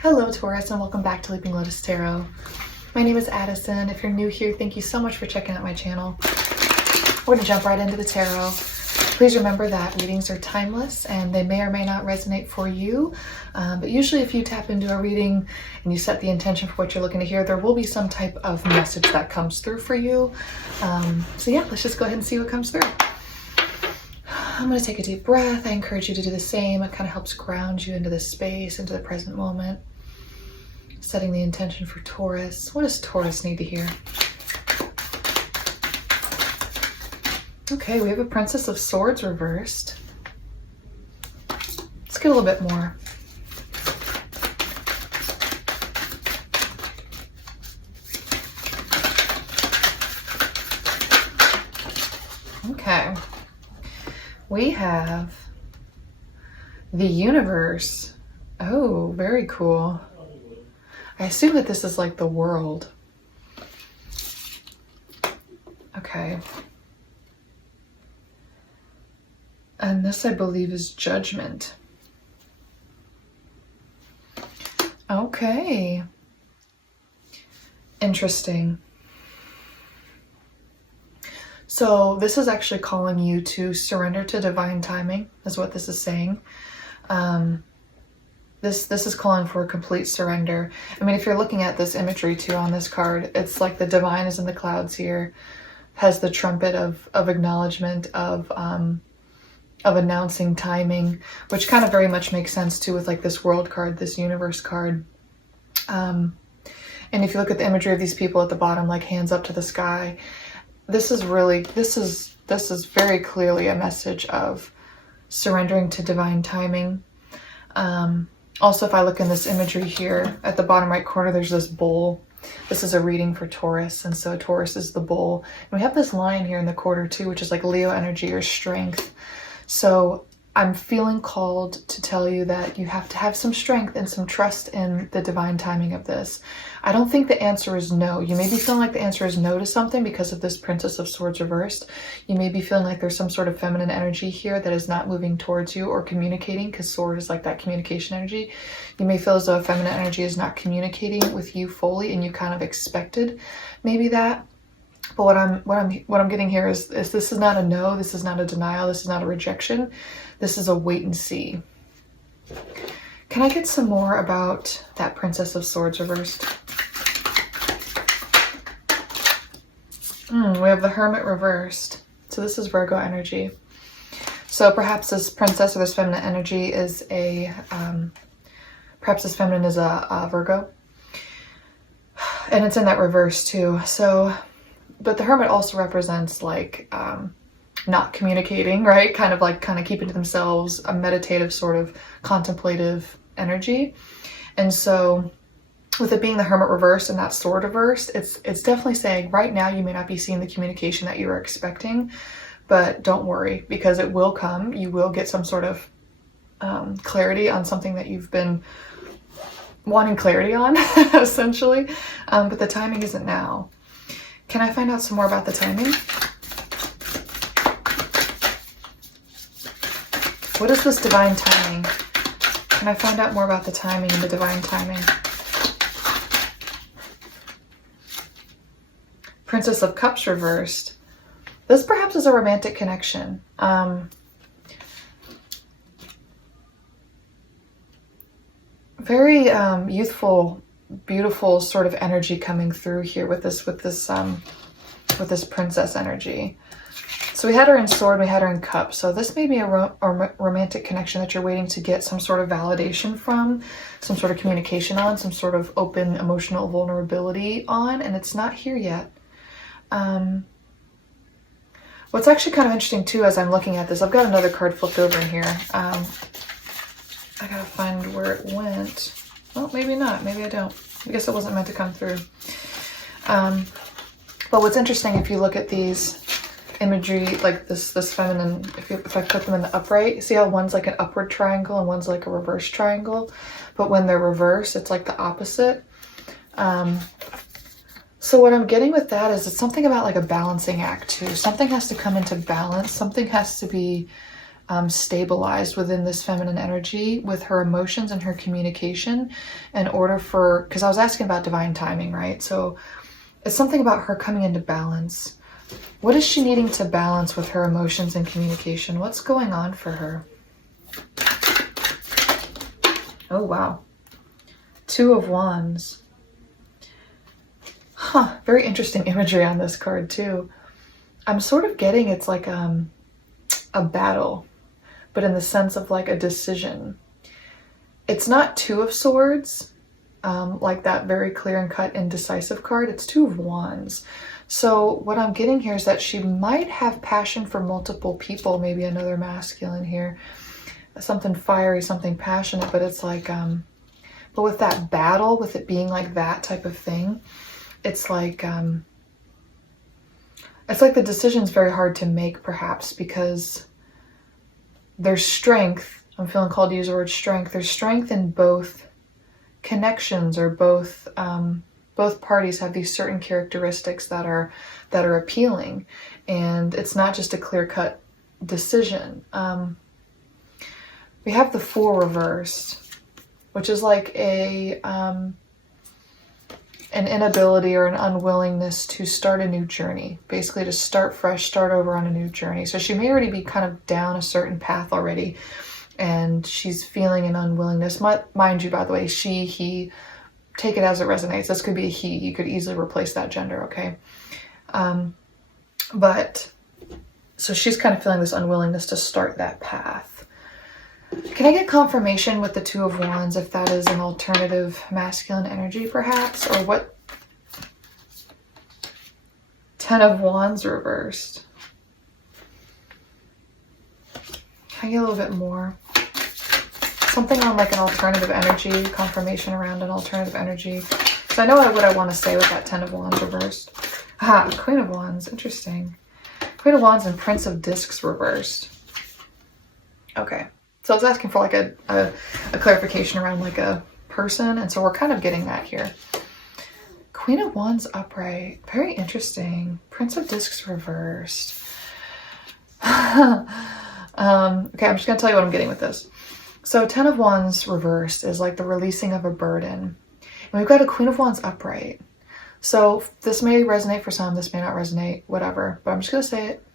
Hello Taurus, and welcome back to Leaping Lotus Tarot. My name is Addison. If you're new here, thank you so much for checking out my channel. We're going to jump right into the tarot. Please remember that readings are timeless and they may or may not resonate for you. But usually if you tap into a reading and you set the intention for what you're looking to hear, there will be some type of message that comes through for you. So yeah, let's just go ahead and see what comes through. I'm going to take a deep breath. I encourage you to do the same. It kind of helps ground you into this space, into the present moment. Setting the intention for Taurus. What does Taurus need to hear? Okay, we have a Princess of Swords reversed. Let's get a little bit more. Okay. We have the Universe. Oh, very cool. I assume that this is like the world. Okay. And this, I believe, is Judgment. Okay. Interesting. So this is actually calling you to surrender to divine timing, is what this is saying. This is calling for a complete surrender. I mean, if you're looking at this imagery too on this card, it's like the divine is in the clouds here, has the trumpet of acknowledgement, of announcing timing, which kind of very much makes sense too with like this world card, this universe card. And if you look at the imagery of these people at the bottom, like hands up to the sky, this is very clearly a message of surrendering to divine timing. Also, if I look in this imagery here at the bottom right corner, there's this bull. This is a reading for Taurus, and so Taurus is the bull. And we have this line here in the quarter too, which is like Leo energy or strength. So I'm feeling called to tell you that you have to have some strength and some trust in the divine timing of this. I don't think the answer is no. You may be feeling like the answer is no to something because of this Princess of Swords reversed. You may be feeling like there's some sort of feminine energy here that is not moving towards you or communicating, because sword is like that communication energy. You may feel as though a feminine energy is not communicating with you fully and you kind of expected maybe that. But what I'm getting here is this is not a no, this is not a denial, this is not a rejection. This is a wait and see. Can I get some more about that Princess of Swords reversed? We have the Hermit reversed. So this is Virgo energy. So perhaps this princess or this feminine energy is perhaps this feminine is a Virgo. And it's in that reverse too. So, but the Hermit also represents like not communicating, right? Kind of keeping to themselves, a meditative sort of contemplative energy. And so with it being the Hermit reversed and that sword reversed, it's definitely saying right now you may not be seeing the communication that you were expecting, but don't worry, because it will come. You will get some sort of clarity on something that you've been wanting clarity on, essentially. But the timing isn't now. Can I find out some more about the timing? What is this divine timing? Can I find out more about the timing and the divine timing? Princess of Cups reversed. This perhaps is a romantic connection. Very youthful, beautiful sort of energy coming through here with this princess energy. So we had her in sword, we had her in cup. So this may be a romantic connection that you're waiting to get some sort of validation from, some sort of communication on, some sort of open emotional vulnerability on, and it's not here yet. What's actually kind of interesting too, as I'm looking at this, I've got another card flipped over in here. I gotta find where it went. Oh, maybe not. Maybe I don't. I guess it wasn't meant to come through. But what's interesting, if you look at these imagery, like this feminine, if I put them in the upright, see how one's like an upward triangle and one's like a reverse triangle, but when they're reversed, it's like the opposite. So what I'm getting with that is it's something about like a balancing act too. Something has to come into balance. Something has to be stabilized within this feminine energy with her emotions and her communication in order for, because I was asking about divine timing, right? So it's something about her coming into balance. What is she needing to balance with her emotions and communication? What's going on for her? Oh, wow. Two of Wands. Huh, very interesting imagery on this card too. I'm sort of getting it's like a battle, but in the sense of like a decision. It's not Two of Swords, like that very clear and cut indecisive card. It's Two of Wands. So what I'm getting here is that she might have passion for multiple people, maybe another masculine here, something fiery, something passionate, but it's like, but with that battle, with it being like that type of thing, it's like the decision's very hard to make, perhaps, because there's strength. I'm feeling called to use the word strength. There's strength in both connections, or both parties have these certain characteristics that are appealing, and it's not just a clear-cut decision. We have the Four reversed, which is like an inability or an unwillingness to start a new journey, basically to start fresh, start over on a new journey. So she may already be kind of down a certain path already, and she's feeling an unwillingness. Mind you, by the way, she, he, take it as it resonates. This could be a he. You could easily replace that gender, okay? But so she's kind of feeling this unwillingness to start that path. Can I get confirmation with the Two of Wands if that is an alternative masculine energy, perhaps? Or what? Ten of Wands reversed. Can I get a little bit more? Something on like an alternative energy, confirmation around an alternative energy. So I know what I want to say with that Ten of Wands reversed. Ah, Queen of Wands, interesting. Queen of Wands and Prince of Discs reversed. Okay. So I was asking for like a clarification around like a person, and so we're kind of getting that here. Queen of Wands upright, very interesting. Prince of Discs reversed. Okay, I'm just gonna tell you what I'm getting with this. So Ten of Wands reversed is like the releasing of a burden, and we've got a Queen of Wands upright. So this may resonate for some, this may not resonate, whatever. But I'm just gonna say it.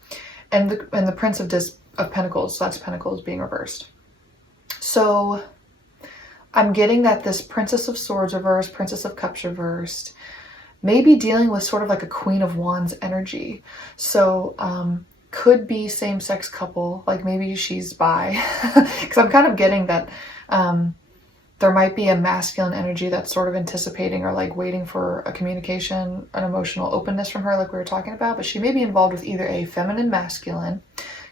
And the Prince of Pentacles, so that's Pentacles being reversed. So I'm getting that this Princess of Swords reversed, Princess of Cups reversed, may be dealing with sort of like a Queen of Wands energy. So could be same-sex couple, like maybe she's bi, because I'm kind of getting that there might be a masculine energy that's sort of anticipating or like waiting for a communication, an emotional openness from her, like we were talking about, but she may be involved with either a feminine masculine,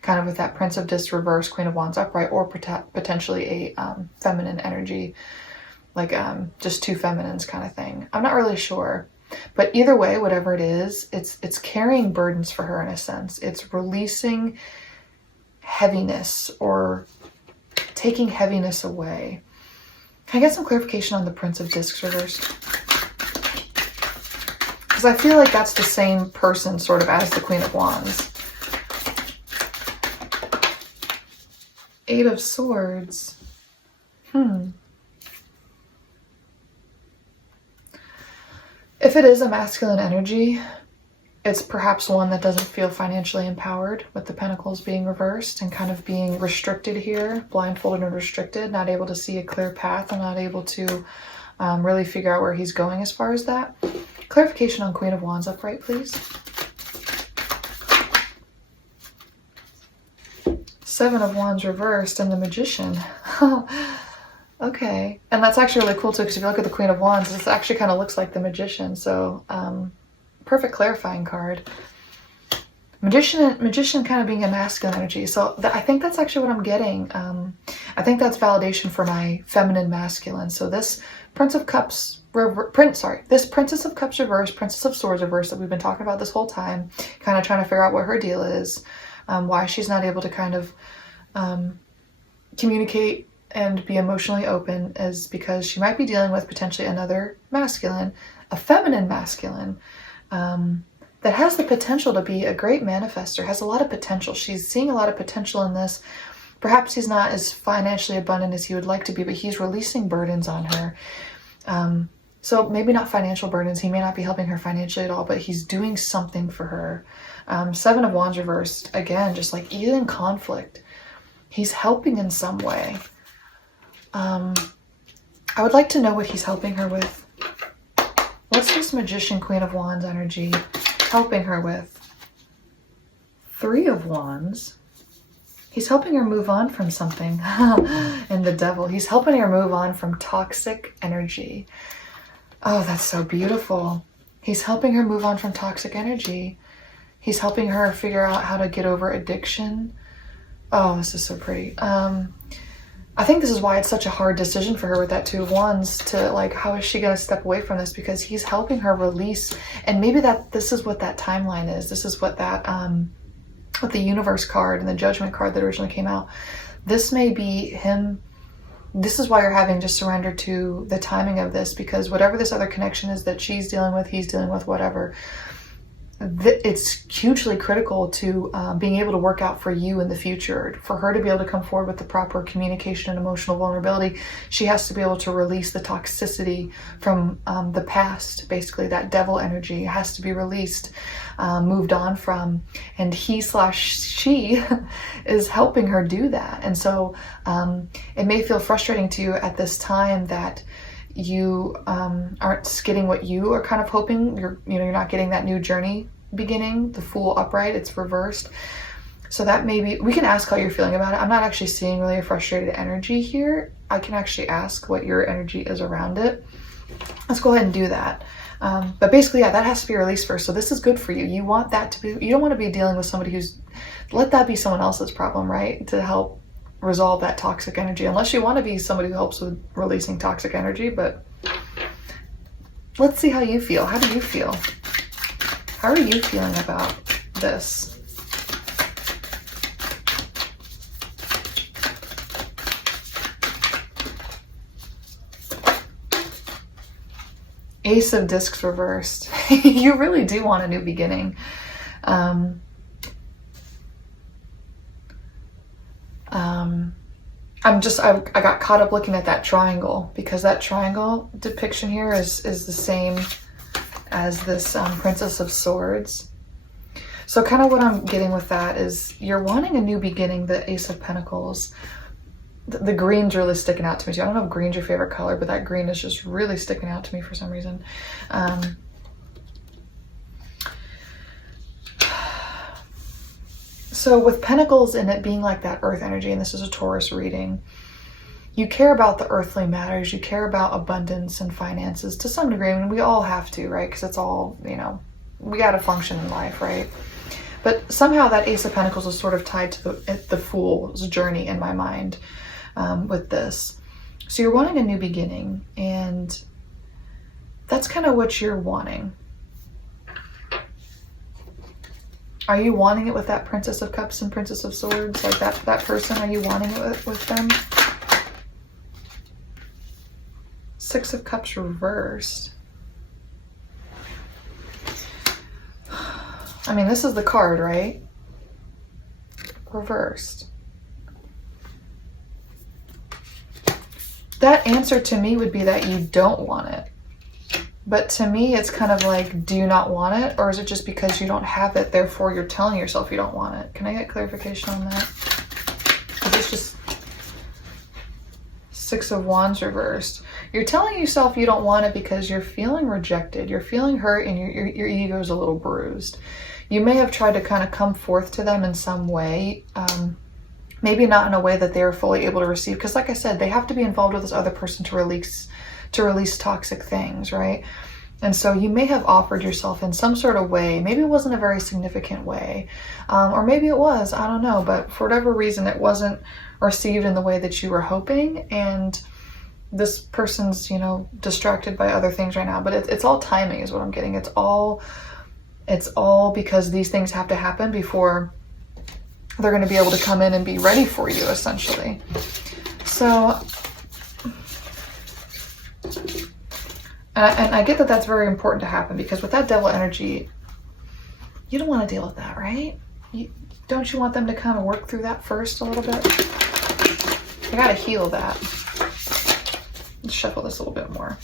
kind of with that Prince of Discs reverse, Queen of Wands upright, or potentially a feminine energy, like just two feminines kind of thing. I'm not really sure, but either way, whatever it is, it's carrying burdens for her in a sense. It's releasing heaviness or taking heaviness away. Can I get some clarification on the Prince of Discs reversed? Because I feel like that's the same person sort of as the Queen of Wands. Eight of Swords. If it is a masculine energy, it's perhaps one that doesn't feel financially empowered, with the Pentacles being reversed and kind of being restricted here, blindfolded and restricted, not able to see a clear path and not able to really figure out where he's going as far as that. Clarification on Queen of Wands upright, please. Seven of Wands reversed and the Magician. Okay. And that's actually really cool too, because if you look at the Queen of Wands, this actually kind of looks like the Magician. So perfect clarifying card. Magician kind of being a masculine energy. So I think that's actually what I'm getting. I think that's validation for my feminine masculine. So this Prince of Cups, this Princess of Cups reversed, Princess of Swords reversed that we've been talking about this whole time, kind of trying to figure out what her deal is, why she's not able to kind of communicate and be emotionally open, is because she might be dealing with potentially another masculine, a feminine masculine, that has the potential to be a great manifester, has a lot of potential. She's seeing a lot of potential in this, Perhaps he's not as financially abundant as he would like to be, but he's releasing burdens on her. So maybe not financial burdens. He may not be helping her financially at all, but he's doing something for her. 7 of Wands reversed, again, just like even in conflict, he's helping in some way. I would like to know what he's helping her with. What's this Magician, Queen of Wands energy helping her with? 3 of Wands. He's helping her move on from something. And the Devil. He's helping her move on from toxic energy. Oh, that's so beautiful. He's helping her move on from toxic energy. He's helping her figure out how to get over addiction. Oh, this is so pretty. I think this is why it's such a hard decision for her with that 2 of Wands to like, how is she going to step away from this? Because he's helping her release. And maybe this is what that timeline is. This is what that, with the Universe card and the Judgment card that originally came out. This may be him. This is why you're having to surrender to the timing of this, because whatever this other connection is that she's dealing with, he's dealing with, whatever, it's hugely critical to being able to work out for you in the future. For her to be able to come forward with the proper communication and emotional vulnerability, she has to be able to release the toxicity from the past. Basically, that Devil energy has to be released, moved on from, and he/she is helping her do that. And so it may feel frustrating to you at this time that you aren't getting what you are kind of hoping. You're not getting that new journey beginning, the Fool upright, it's reversed. So that maybe we can ask how you're feeling about it. I'm not actually seeing really a frustrated energy here. I can actually ask what your energy is around it. Let's go ahead and do that. But basically, yeah, that has to be released first. So this is good for you. You want that to be, you don't want to be dealing with somebody let that be someone else's problem, right? To help resolve that toxic energy, unless you want to be somebody who helps with releasing toxic energy. But let's see how you feel. How do you feel? How are you feeling about this? Ace of Discs reversed. You really do want a new beginning. I got caught up looking at that triangle, because that triangle depiction here is the same as this Princess of Swords. So kind of what I'm getting with that is you're wanting a new beginning, the Ace of Pentacles. The green's really sticking out to me too. I don't know if green's your favorite color, but that green is just really sticking out to me for some reason. So with Pentacles and it being like that earth energy, and this is a Taurus reading, you care about the earthly matters. You care about abundance and finances to some degree. I mean, we all have to, right? Because it's all, we got to function in life, right? But somehow that Ace of Pentacles is sort of tied to the Fool's journey in my mind with this. So you're wanting a new beginning, and that's kind of what you're wanting. Are you wanting it with that Princess of Cups and Princess of Swords? Like that person, are you wanting it with them? 6 of Cups reversed. I mean, this is the card, right? Reversed. That answer to me would be that you don't want it. But to me, it's kind of like, do you not want it? Or is it just because you don't have it, therefore you're telling yourself you don't want it? Can I get clarification on that? Is this just 6 of Wands reversed? You're telling yourself you don't want it because you're feeling rejected. You're feeling hurt, and your ego is a little bruised. You may have tried to kind of come forth to them in some way. Maybe not in a way that they're fully able to receive. Because like I said, they have to be involved with this other person to release toxic things, right? And so you may have offered yourself in some sort of way. Maybe it wasn't a very significant way, or maybe it was, I don't know, but for whatever reason it wasn't received in the way that you were hoping, and this person's distracted by other things right now. But it's all timing is what I'm getting. It's all because these things have to happen before they're going to be able to come in and be ready for you, essentially. So and I get that that's very important to happen, because with that Devil energy, you don't want to deal with that, right? Don't you want them to kind of work through that first a little bit? I gotta heal that. Let's shuffle this a little bit more.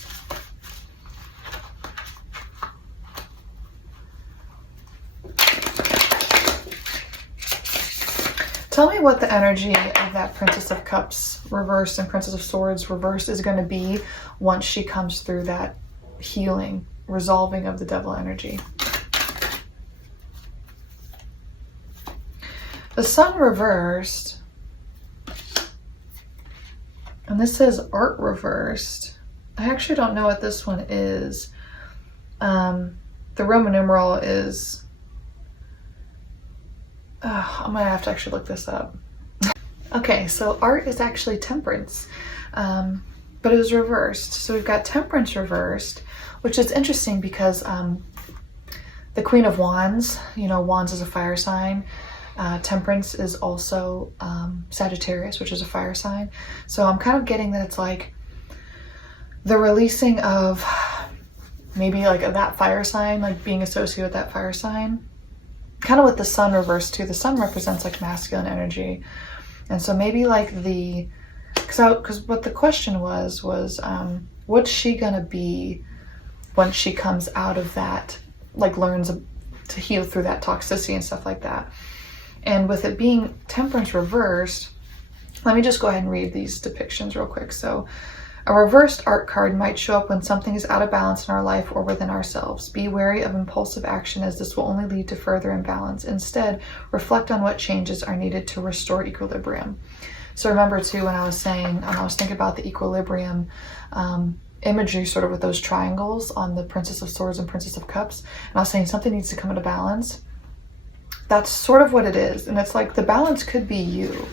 Tell me what the energy of that Princess of Cups reversed and Princess of Swords reversed is going to be once she comes through that healing, resolving of the devil energy. The Sun reversed, and this says art reversed. I actually don't know what this one is. The Roman numeral is, I might have to actually look this up. Okay, so art is actually temperance, but it was reversed. So we've got temperance reversed, which is interesting because the Queen of Wands, you know, Wands is a fire sign. Temperance is also Sagittarius, which is a fire sign. So I'm kind of getting that it's like the releasing of maybe like that fire sign, like being associated with that fire sign. Kind of with the Sun reversed too. The Sun represents like masculine energy. And so maybe like because what the question was what's she gonna be once she comes out of that, like learns to heal through that toxicity and stuff like that. And with it being temperance reversed, let me just go ahead and read these depictions real quick. So a reversed art card might show up when something is out of balance in our life or within ourselves. Be wary of impulsive action, as this will only lead to further imbalance. Instead, reflect on what changes are needed to restore equilibrium. So remember too, when I was saying, I was thinking about the equilibrium imagery sort of with those triangles on the Princess of Swords and Princess of Cups. And I was saying something needs to come into balance. That's sort of what it is. And it's like the balance could be you.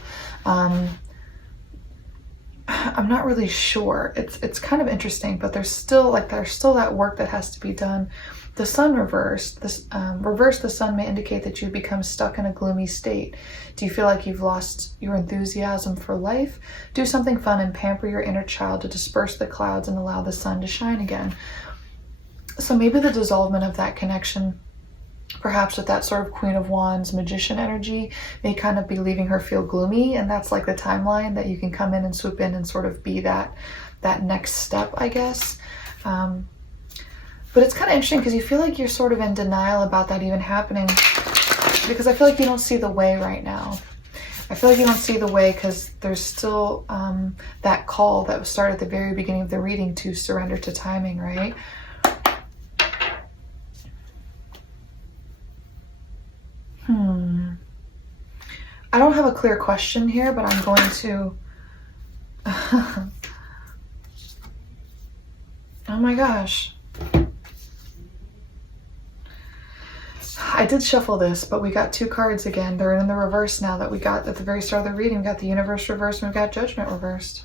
I'm not really sure. It's kind of interesting, but there's still that work that has to be done. The Sun reversed. Reverse the Sun may indicate that you've become stuck in a gloomy state. Do you feel like you've lost your enthusiasm for life? Do something fun and pamper your inner child to disperse the clouds and allow the sun to shine again. So maybe the dissolvement of that connection, perhaps with that sort of Queen of Wands magician energy, may kind of be leaving her feel gloomy, and that's like the timeline that you can come in and swoop in and sort of be that next step, I guess. But it's kind of interesting because you feel like you're sort of in denial about that even happening, because I feel like you don't see the way right now. I feel like you don't see the way because there's still that call that was started at the very beginning of the reading to surrender to timing, right? I don't have a clear question here, but I'm going to... Oh my gosh. I did shuffle this, but we got two cards again. They're in the reverse now that we got at the very start of the reading. We got the Universe reversed and we got Judgment reversed.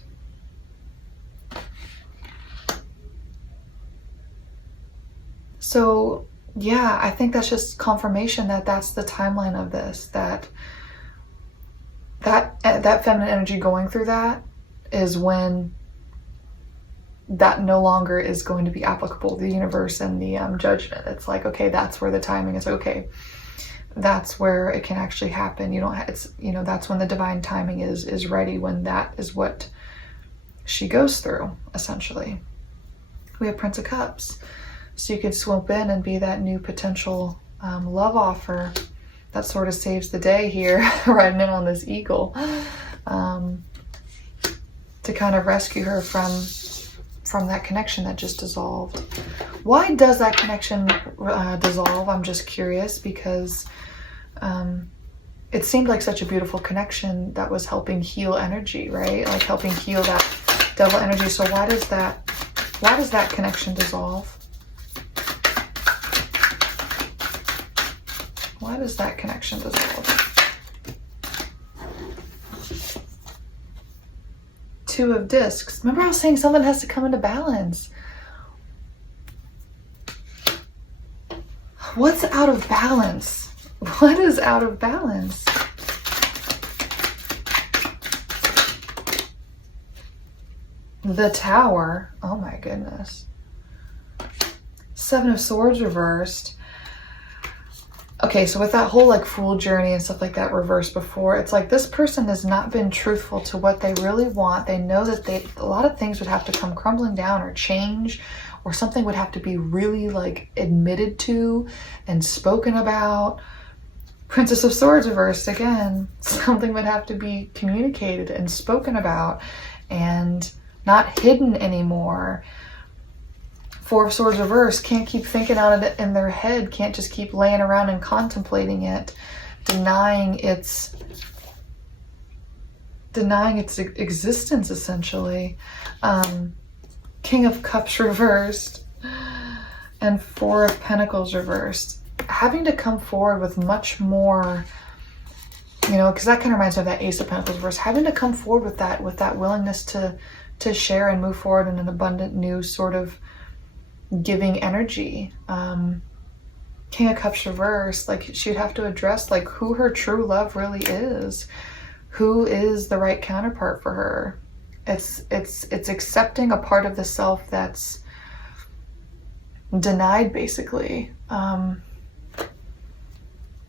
So yeah, I think that's just confirmation that that's the timeline of this, that feminine energy going through that is when that no longer is going to be applicable, the universe and the judgment. It's like, okay, that's where the timing is. Okay, that's where it can actually happen. You don't it's, you know, that's when the divine timing is ready, when that is what she goes through, essentially. We have Prince of Cups. So you could swoop in and be that new potential love offer that sort of saves the day here, riding in on this eagle, to kind of rescue her from that connection that just dissolved. Why does that connection dissolve? I'm just curious, because it seemed like such a beautiful connection that was helping heal energy, right? Like helping heal that devil energy. So why does that connection dissolve? Why does that connection dissolve? Two of Discs. Remember I was saying something has to come into balance. What's out of balance? What is out of balance? The Tower. Oh my goodness. Seven of Swords reversed. Okay, so with that whole like Fool journey and stuff like that reversed before, it's like this person has not been truthful to what they really want. They know that a lot of things would have to come crumbling down or change, or something would have to be really like admitted to and spoken about. Princess of Swords reversed again. Something would have to be communicated and spoken about and not hidden anymore. Four of Swords reversed, can't keep thinking on it in their head, can't just keep laying around and contemplating it, denying its existence, essentially. King of Cups reversed and Four of Pentacles reversed. Having to come forward with much more, you know, because that kind of reminds me of that Ace of Pentacles reversed. Having to come forward with that willingness to share and move forward in an abundant new sort of giving energy. King of Cups reversed, like she'd have to address like who her true love really is, who is the right counterpart for her. It's accepting a part of the self that's denied, basically.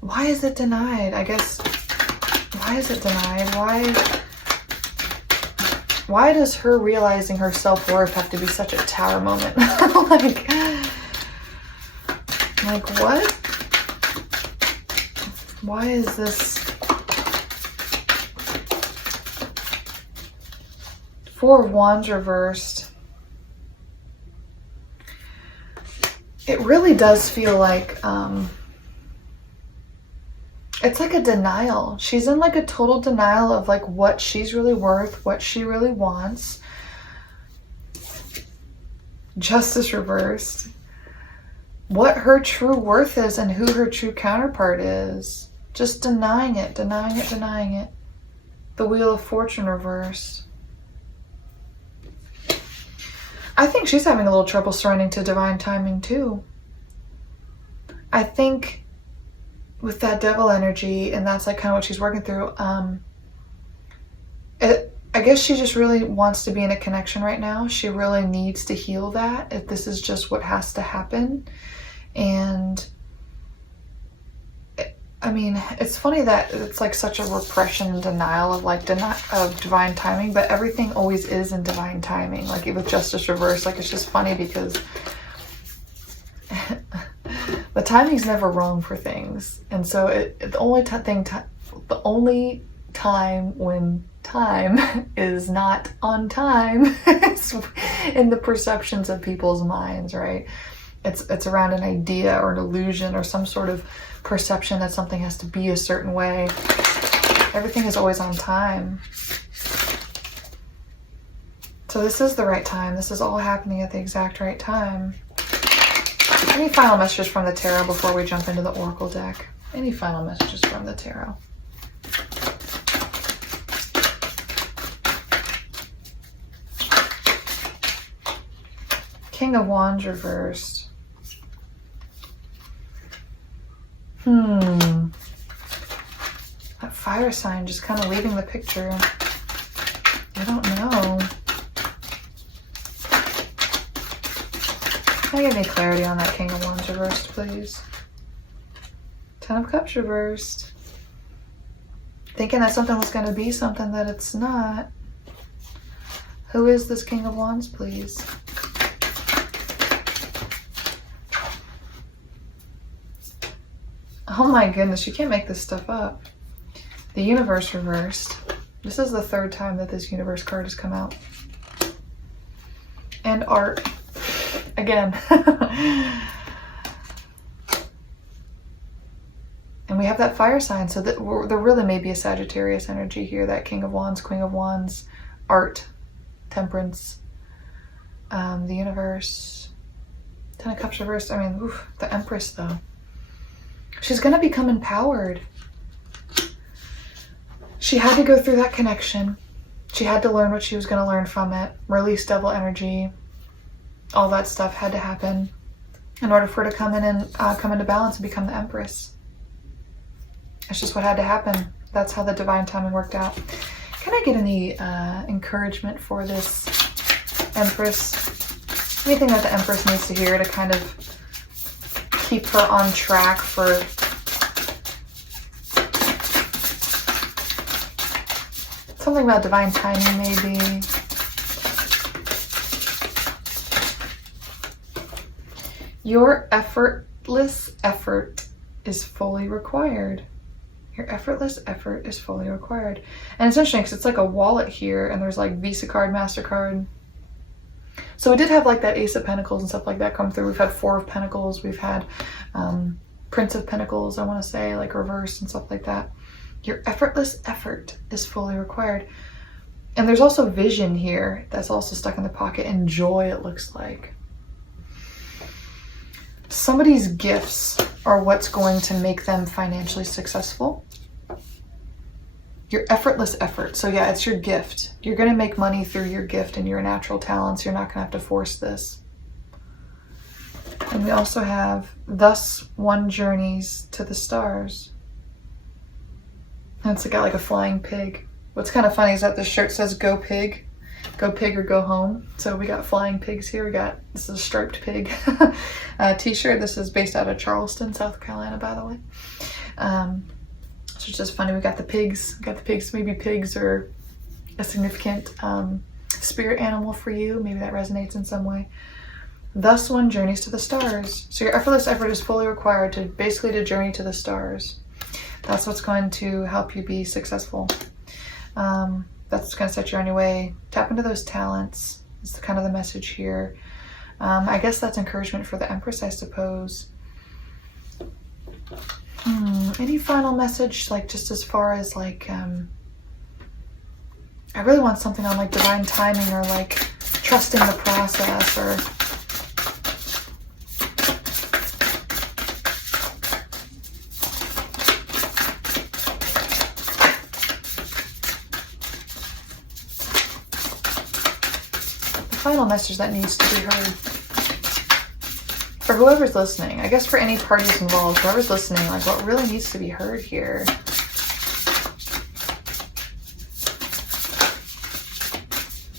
Why is it denied? I guess, why is it denied? Why does her realizing her self-worth have to be such a Tower moment? like what? Why is this? Four of Wands reversed. It really does feel like, it's like a denial. She's in like a total denial of like what she's really worth, what she really wants. Justice reversed. What her true worth is and who her true counterpart is. Just denying it, denying it, denying it. The Wheel of Fortune reversed. I think she's having a little trouble surrendering to divine timing too. I think with that Devil energy, and that's like kind of what she's working through, I guess she just really wants to be in a connection right now. She really needs to heal that, if this is just what has to happen. And I mean, it's funny that it's like such a repression and denial of like of divine timing, but everything always is in divine timing. Like with Justice reversed, like it's just funny because the timing's never wrong for things. And so the only time when time is not on time is in the perceptions of people's minds, right? It's around an idea or an illusion or some sort of perception that something has to be a certain way. Everything is always on time. So this is the right time. This is all happening at the exact right time. Any final messages from the tarot before we jump into the Oracle deck? Any final messages from the tarot? King of Wands reversed. That fire sign just kind of leaving the picture. I don't know. Can I get any clarity on that King of Wands reversed, please? Ten of Cups reversed. Thinking that something was going to be something that it's not. Who is this King of Wands, please? Oh my goodness, you can't make this stuff up. The Universe reversed. This is the third time that this Universe card has come out. And art. Again. And we have that fire sign, so that there really may be a Sagittarius energy here. That King of Wands, Queen of Wands, art, temperance, the Universe, Ten of Cups reversed. I mean, oof, the Empress though. She's going to become empowered. She had to go through that connection. She had to learn what she was going to learn from it. Release devil energy. All that stuff had to happen in order for her to come in and come into balance and become the Empress. It's just what had to happen. That's how the divine timing worked out. Can I get any encouragement for this Empress? Anything that the Empress needs to hear to kind of keep her on track for Something about divine timing, maybe. Your effortless effort is fully required. Your effortless effort is fully required. And it's interesting because it's like a wallet here, and there's like Visa card, MasterCard. So we did have like that Ace of Pentacles and stuff like that come through. We've had Four of Pentacles. We've had Prince of Pentacles, I want to say, like reverse and stuff like that. Your effortless effort is fully required. And there's also vision here that's also stuck in the pocket, and joy, it looks like. Somebody's gifts are what's going to make them financially successful. Your effortless effort. So yeah, it's your gift. You're going to make money through your gift and your natural talents. You're not going to have to force this. And we also have, thus one journeys to the stars. And it's got like a flying pig. What's kind of funny is that the shirt says go pig or go home. So we got flying pigs here. This is a striped pig t-shirt. This is based out of Charleston, South Carolina, by the way. So it's just funny. We got the pigs. Maybe pigs are a significant spirit animal for you. Maybe that resonates in some way. Thus one journeys to the stars. So your effortless effort is fully required to basically to journey to the stars. That's what's going to help you be successful. That's going to set you on your way. Tap into those talents is kind of the message here. I guess that's encouragement for the Empress, I suppose. Any final message, like just as far as like, I really want something on like divine timing or like trusting the process or... final message that needs to be heard for whoever's listening. I guess for any parties involved, whoever's listening, like what really needs to be heard here.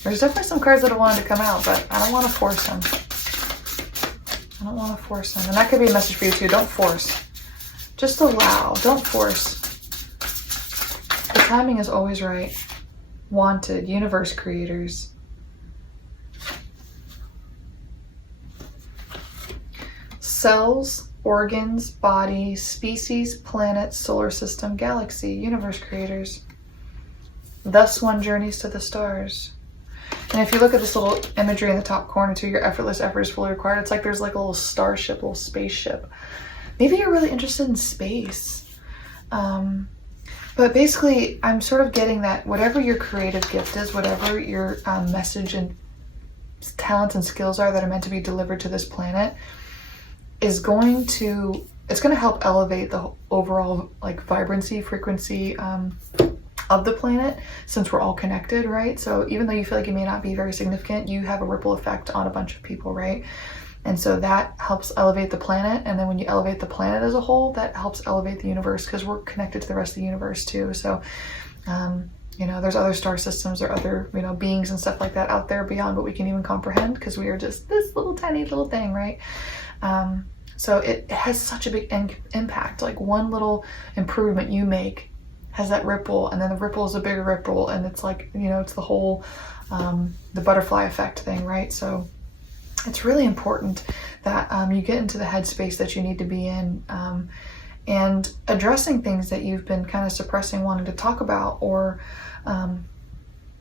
There's definitely some cards that I wanted to come out, but I don't want to force them. And that could be a message for you too. Don't force. Just allow. Don't force. The timing is always right. Wanted. Universe creators. Cells, organs, body, species, planet, solar system, galaxy, universe creators. Thus one journeys to the stars. And if you look at this little imagery in the top corner too, your effortless effort is fully required. It's like there's like a little starship, a little spaceship. Maybe you're really interested in space. But basically, I'm sort of getting that whatever your creative gift is, whatever your message and talents and skills are that are meant to be delivered to this planet, it's going to help elevate the overall like vibrancy, frequency of the planet, since we're all connected, right? So even though you feel like you may not be very significant, you have a ripple effect on a bunch of people, right? And so that helps elevate the planet. And then when you elevate the planet as a whole, that helps elevate the universe, because we're connected to the rest of the universe too. So, you know, there's other star systems or other, you know, beings and stuff like that out there beyond what we can even comprehend, because we are just this little tiny little thing, right? So it has such a big impact. Like one little improvement you make has that ripple, and then the ripple is a bigger ripple, and it's like, you know, it's the whole, the butterfly effect thing, right? So it's really important that you get into the headspace that you need to be in, and addressing things that you've been kind of suppressing, wanting to talk about, or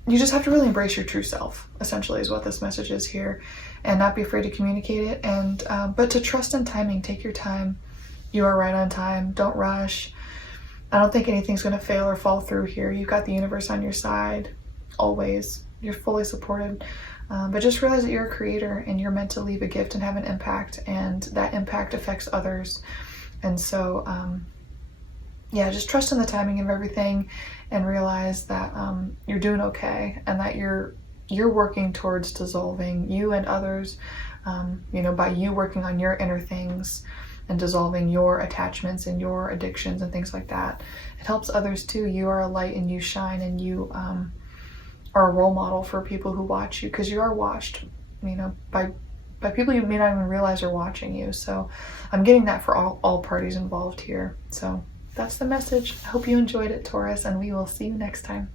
you just have to really embrace your true self, essentially, is what this message is here, and not be afraid to communicate it, and but to trust in timing. Take your time. You are right on time. Don't rush. I don't think anything's going to fail or fall through here. You've got the universe on your side, always. You're fully supported. But just realize that you're a creator, and you're meant to leave a gift and have an impact, and that impact affects others. And so, yeah, just trust in the timing of everything, and realize that you're doing okay, and that you're working towards dissolving you and others, you know, by you working on your inner things and dissolving your attachments and your addictions and things like that. It helps others too. You are a light, and you shine, and you are a role model for people who watch you, because you are watched, you know, by people you may not even realize are watching you. So I'm getting that for all parties involved here. So that's the message. I hope you enjoyed it, Taurus, and we will see you next time.